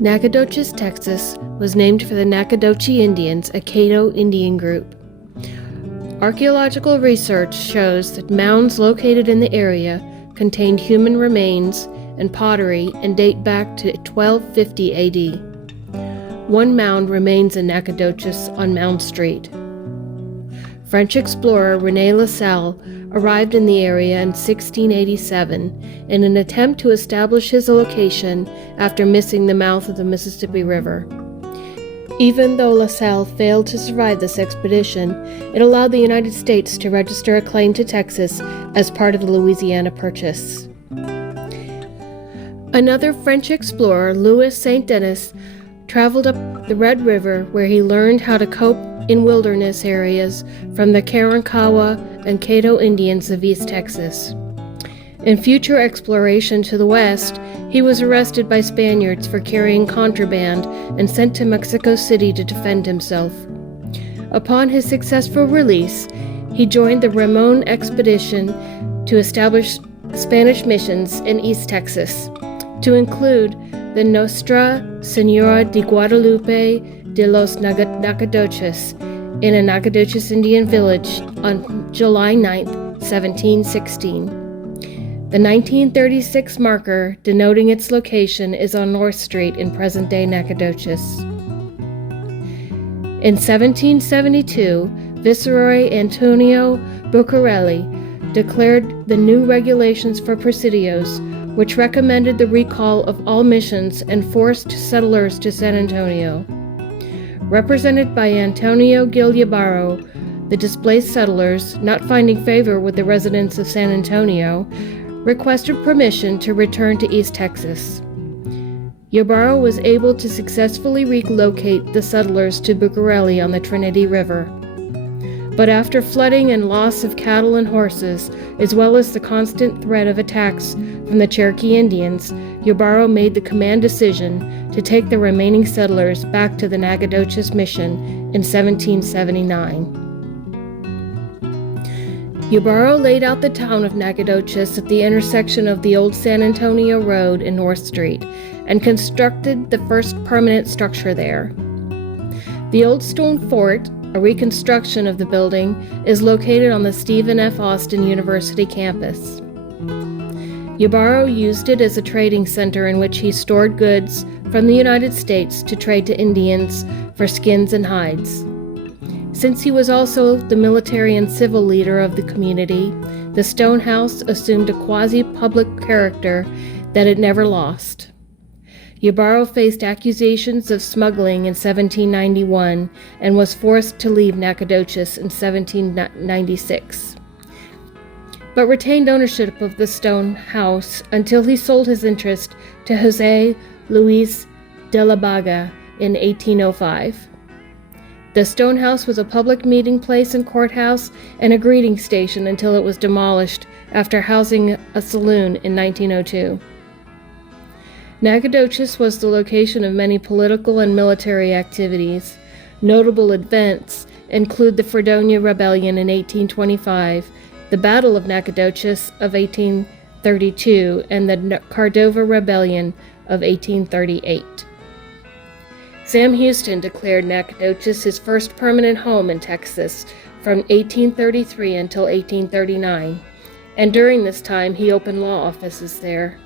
Nacogdoches, Texas, was named for the Nacogdoches Indians, a Caddo Indian group. Archaeological research shows that mounds located in the area contained human remains and pottery and date back to 1250 AD. One mound remains in Nacogdoches on Mound Street. French explorer René Lassalle arrived in the area in 1687 in an attempt to establish his location after missing the mouth of the Mississippi River. Even though Lassalle failed to survive this expedition, it allowed the United States to register a claim to Texas as part of the Louisiana Purchase. Another French explorer, Louis Saint-Denis, traveled up the Red River where he learned how to cope in wilderness areas from the Karankawa and Caddo Indians of East Texas. In future exploration to the west, he was arrested by Spaniards for carrying contraband and sent to Mexico City to defend himself. Upon his successful release, he joined the Ramon expedition to establish Spanish missions in East Texas, to include the Nostra Senora de Guadalupe de los Nacogdoches in a Nacogdoches Indian village on July 9, 1716. The 1936 marker denoting its location is on North Street in present-day Nacogdoches. In 1772, Viceroy Antonio Bucarelli declared the new regulations for presidios, which recommended the recall of all missions and forced settlers to San Antonio. Represented by Antonio Gil Ybarra, the displaced settlers, not finding favor with the residents of San Antonio, requested permission to return to East Texas. Ybarra was able to successfully relocate the settlers to Bucareli on the Trinity River. But after flooding and loss of cattle and horses, as well as the constant threat of attacks from the Cherokee Indians, Ybarra made the command decision to take the remaining settlers back to the Nacogdoches Mission in 1779. Ybarra laid out the town of Nacogdoches at the intersection of the old San Antonio Road and North Street, and constructed the first permanent structure there. The old stone fort, a reconstruction of the building, is located on the Stephen F. Austin University campus. Ybarra used it as a trading center in which he stored goods from the United States to trade to Indians for skins and hides. Since he was also the military and civil leader of the community, the stone house assumed a quasi-public character that it never lost. Ybarra faced accusations of smuggling in 1791 and was forced to leave Nacogdoches in 1796, but retained ownership of the stone house until he sold his interest to José Luis de la Baga in 1805. The stone house was a public meeting place and courthouse and a greeting station until it was demolished after housing a saloon in 1902. Nacogdoches was the location of many political and military activities. Notable events include the Fredonia Rebellion in 1825, the Battle of Nacogdoches of 1832, and the Cordova Rebellion of 1838. Sam Houston declared Nacogdoches his first permanent home in Texas from 1833 until 1839, and during this time he opened law offices there.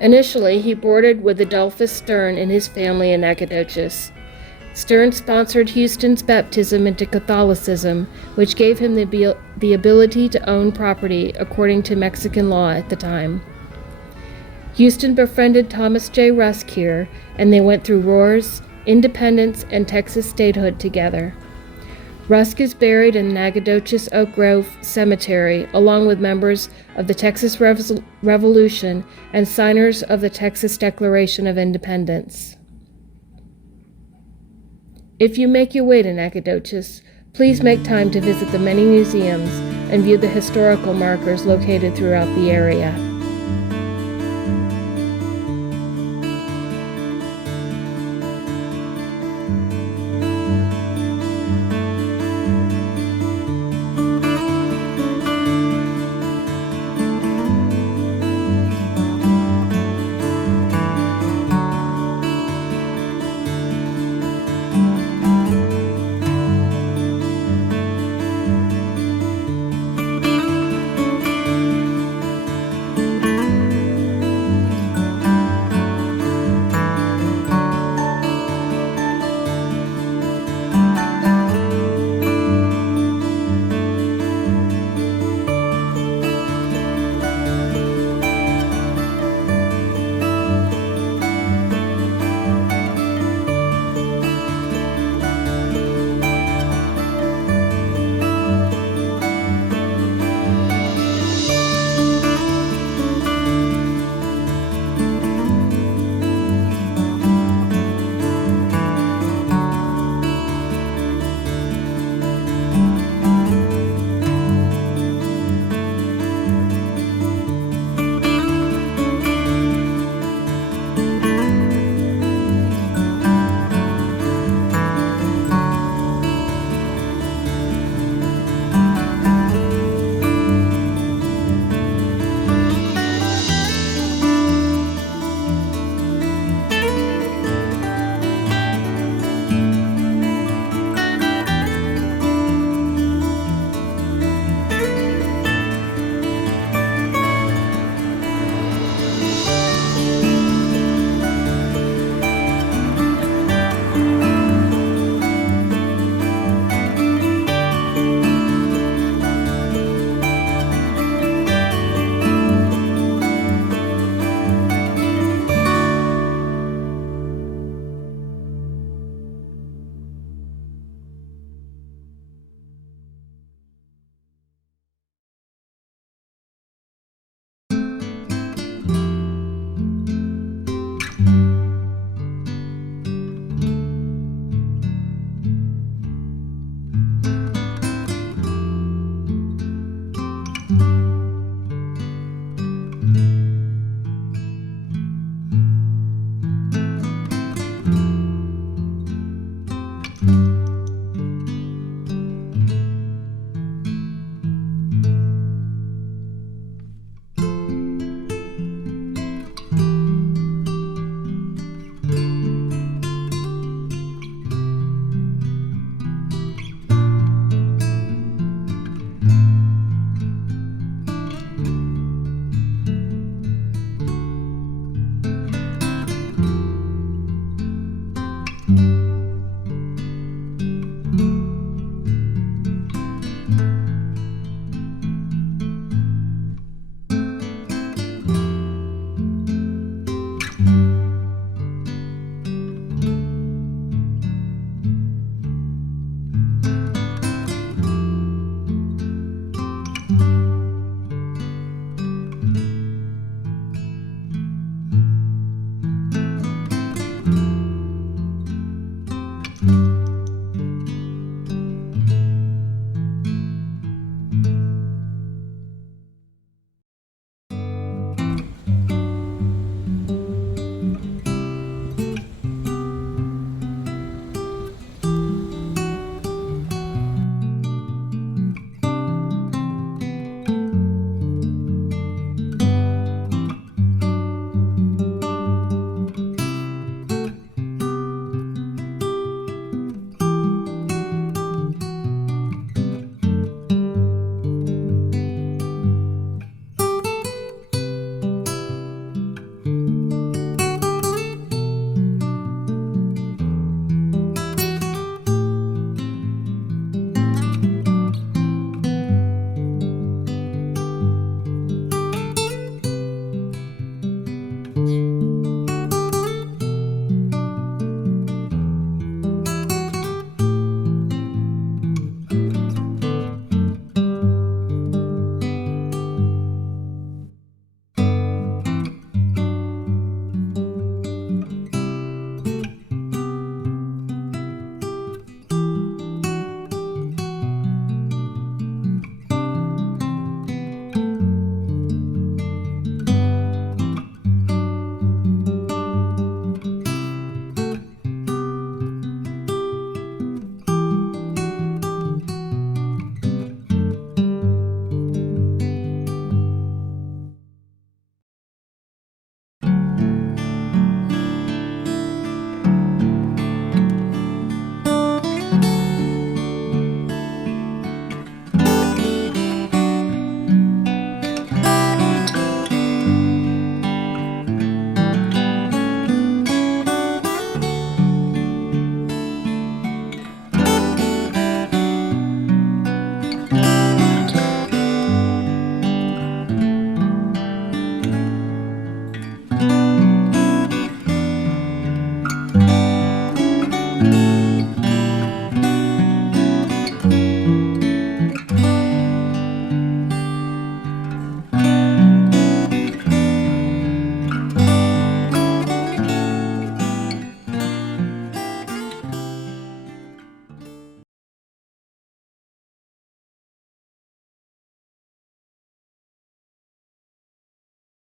Initially, he boarded with Adolphus Stern and his family in Nacogdoches. Stern sponsored Houston's baptism into Catholicism, which gave him the ability to own property according to Mexican law at the time. Houston befriended Thomas J. Rusk here, and they went through wars, independence, and Texas statehood together. Rusk is buried in Nacogdoches Oak Grove Cemetery, along with members of the Texas Revolution and signers of the Texas Declaration of Independence. If you make your way to Nacogdoches, please make time to visit the many museums and view the historical markers located throughout the area.